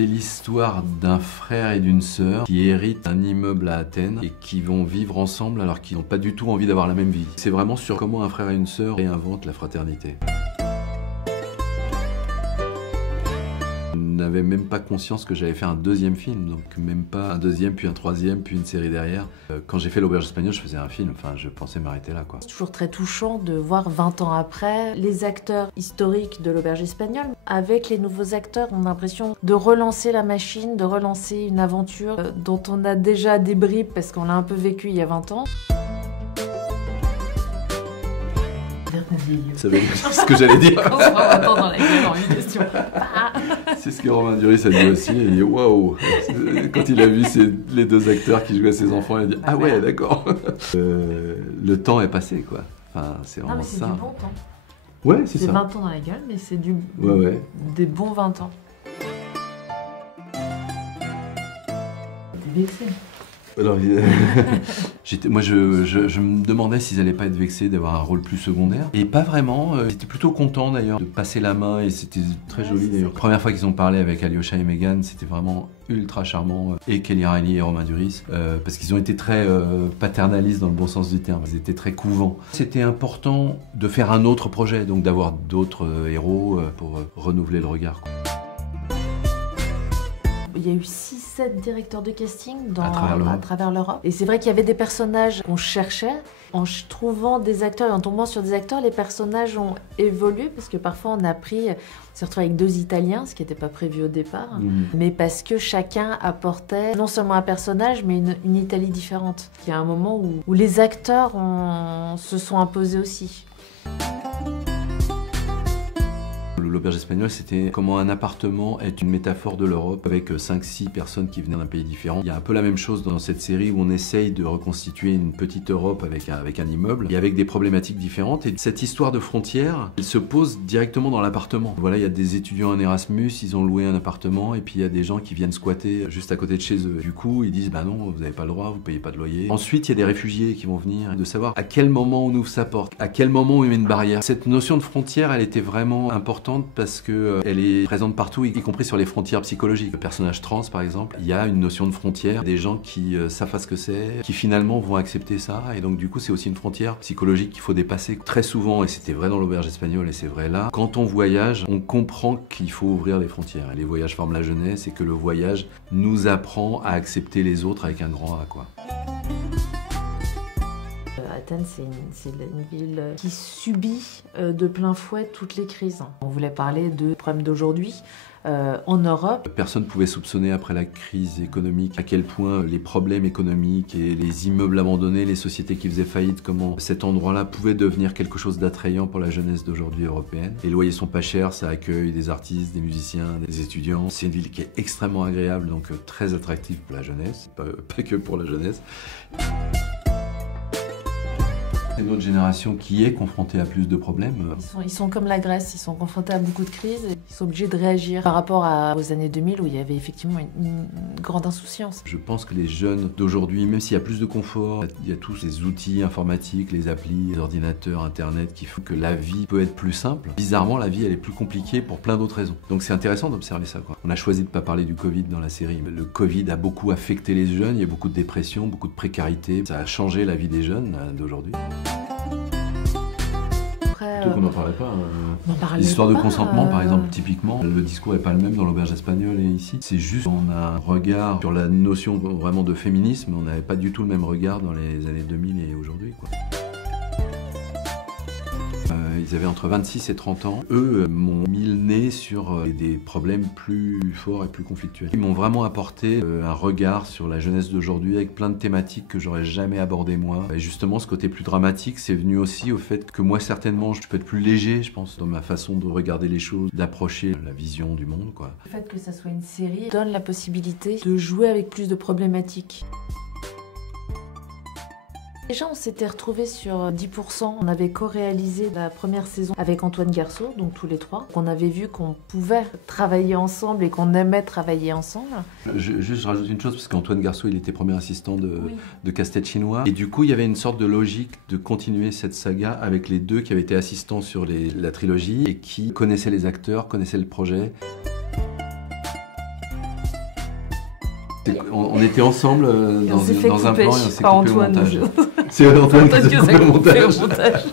C'est l'histoire d'un frère et d'une sœur qui héritent un immeuble à Athènes et qui vont vivre ensemble alors qu'ils n'ont pas du tout envie d'avoir la même vie. C'est vraiment sur comment un frère et une sœur réinventent la fraternité. Je n'avais même pas conscience que j'avais fait un deuxième film, donc même pas un deuxième, puis un troisième, puis une série derrière. Quand j'ai fait L'Auberge Espagnole, je faisais un film, enfin je pensais m'arrêter là, quoi. C'est toujours très touchant de voir 20 ans après les acteurs historiques de L'Auberge Espagnole. Avec les nouveaux acteurs, on a l'impression de relancer la machine, de relancer une aventure dont on a déjà des bribes parce qu'on l'a un peu vécu il y a 20 ans. Ça veut dire ce que j'allais dire. On se prend maintenant dans la gueule en une question. C'est ce que Romain Duris a dit aussi. Il dit waouh. Quand il a vu les deux acteurs qui jouaient à ses enfants, il a dit ah ouais, d'accord. Le temps est passé, quoi. Enfin, c'est vraiment ça. C'est du bon temps. Ouais, c'est ça. C'est 20 ans dans la gueule, mais c'est des bons 20 ans. T'es vexé. Alors, moi, je me demandais s'ils allaient pas être vexés d'avoir un rôle plus secondaire. Et pas vraiment. J'étais plutôt content d'ailleurs de passer la main et c'était très joli d'ailleurs. La première fois qu'ils ont parlé avec Alyosha et Megan, c'était vraiment ultra charmant. Et Kelly Reilly et Romain Duris. Parce qu'ils ont été très paternalistes dans le bon sens du terme. Ils étaient très couvants. C'était important de faire un autre projet, donc d'avoir d'autres héros pour renouveler le regard, quoi. Il y a eu 6-7 directeurs de casting à travers l'Europe. Et c'est vrai qu'il y avait des personnages qu'on cherchait. En trouvant des acteurs et en tombant sur des acteurs, les personnages ont évolué parce que parfois on s'est retrouvé avec 2 Italiens, ce qui n'était pas prévu au départ, mais parce que chacun apportait non seulement un personnage, mais une Italie différente. Il y a un moment où les acteurs se sont imposés aussi. L'Auberge Espagnole, c'était comment un appartement est une métaphore de l'Europe avec 5-6 personnes qui venaient d'un pays différent. Il y a un peu la même chose dans cette série où on essaye de reconstituer une petite Europe avec un immeuble et avec des problématiques différentes. Et cette histoire de frontières, elle se pose directement dans l'appartement. Voilà, il y a des étudiants en Erasmus, ils ont loué un appartement et puis il y a des gens qui viennent squatter juste à côté de chez eux. Du coup, ils disent bah non, vous n'avez pas le droit, vous payez pas de loyer. Ensuite, il y a des réfugiés qui vont venir, de savoir à quel moment on ouvre sa porte, à quel moment on met une barrière. Cette notion de frontière, elle était vraiment importante parce que elle est présente partout, y compris sur les frontières psychologiques. Le personnage trans, par exemple, il y a une notion de frontière, des gens qui savent pas ce que c'est, qui finalement vont accepter ça, et donc du coup c'est aussi une frontière psychologique qu'il faut dépasser très souvent, et c'était vrai dans l'Auberge Espagnole, et c'est vrai là. Quand on voyage, on comprend qu'il faut ouvrir les frontières. Les voyages forment la jeunesse, et que le voyage nous apprend à accepter les autres avec un grand A, quoi. Athènes, c'est une ville qui subit de plein fouet toutes les crises. On voulait parler de problèmes d'aujourd'hui en Europe. Personne ne pouvait soupçonner après la crise économique à quel point les problèmes économiques et les immeubles abandonnés, les sociétés qui faisaient faillite, comment cet endroit-là pouvait devenir quelque chose d'attrayant pour la jeunesse d'aujourd'hui européenne. Les loyers sont pas chers, ça accueille des artistes, des musiciens, des étudiants. C'est une ville qui est extrêmement agréable, donc très attractive pour la jeunesse, pas que pour la jeunesse. Une autre génération qui est confrontée à plus de problèmes. Ils sont comme la Grèce, ils sont confrontés à beaucoup de crises, et ils sont obligés de réagir par rapport aux années 2000 où il y avait effectivement une grande insouciance. Je pense que les jeunes d'aujourd'hui, même s'il y a plus de confort, il y a tous ces outils informatiques, les applis, les ordinateurs, internet qui font que la vie peut être plus simple. Bizarrement, la vie elle est plus compliquée pour plein d'autres raisons. Donc c'est intéressant d'observer ça, quoi. On a choisi de ne pas parler du Covid dans la série. Le Covid a beaucoup affecté les jeunes, il y a beaucoup de dépression, beaucoup de précarité. Ça a changé la vie des jeunes d'aujourd'hui. Plutôt qu'on n'en parlait pas. L'histoire de consentement, par exemple, typiquement, le discours n'est pas le même dans l'Auberge Espagnole et ici. C'est juste qu'on a un regard sur la notion vraiment de féminisme, on n'avait pas du tout le même regard dans les années 2000 et aujourd'hui, quoi. Ils avaient entre 26 et 30 ans. Eux m'ont mis le nez sur des problèmes plus forts et plus conflictuels. Ils m'ont vraiment apporté un regard sur la jeunesse d'aujourd'hui avec plein de thématiques que j'aurais jamais abordées moi. Et justement, ce côté plus dramatique, c'est venu aussi au fait que moi, certainement, je peux être plus léger, je pense, dans ma façon de regarder les choses, d'approcher la vision du monde, quoi. Le fait que ça soit une série donne la possibilité de jouer avec plus de problématiques. Déjà, on s'était retrouvés sur 10%. On avait co-réalisé la première saison avec Antoine Garceau, donc tous les trois. On avait vu qu'on pouvait travailler ensemble et qu'on aimait travailler ensemble. Je rajoute une chose, parce qu'Antoine Garceau, il était premier assistant de Casse-Tête Chinois. Et du coup, il y avait une sorte de logique de continuer cette saga avec les deux qui avaient été assistants sur la trilogie et qui connaissaient les acteurs, connaissaient le projet. On était ensemble dans un plan et on s'est coupé au montage. C'est Antoine qui a s'est coupé au coupé montage. au montage.